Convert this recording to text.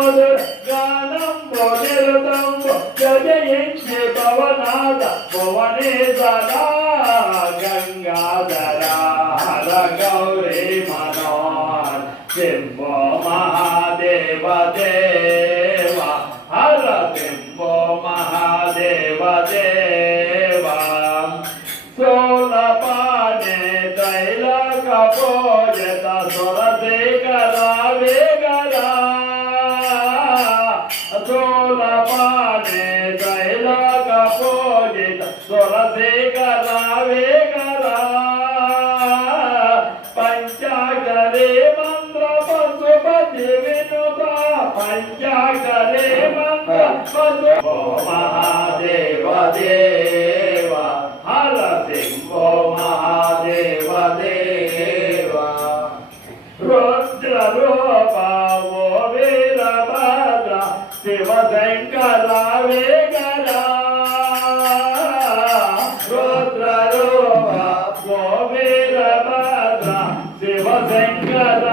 మధుర గానం నిరతం జయయించే భవనాథ భువనేశ్వరా గంగాధరా హర గౌరీ మనోహర శంభో మహాదేవ దేవ హర శంభో మహాదేవ దేవ సోలపానే తైలక పూజిత సురశేఖర వేగరా సోలపానే తైలక పూజిత సురశేఖర వేగరా పంచాక్షరే మంత్ర పశుపతి వినుత పంచాక్షరే మంత్ర పశు మహాదేవ దేవ హర శంభో మహాదేవ దేవ రుద్ర రూప ఓ వీరభద్ర శివశంకర వేగరా రుద్ర రూప ఓ వీరభద్ర శివశంకర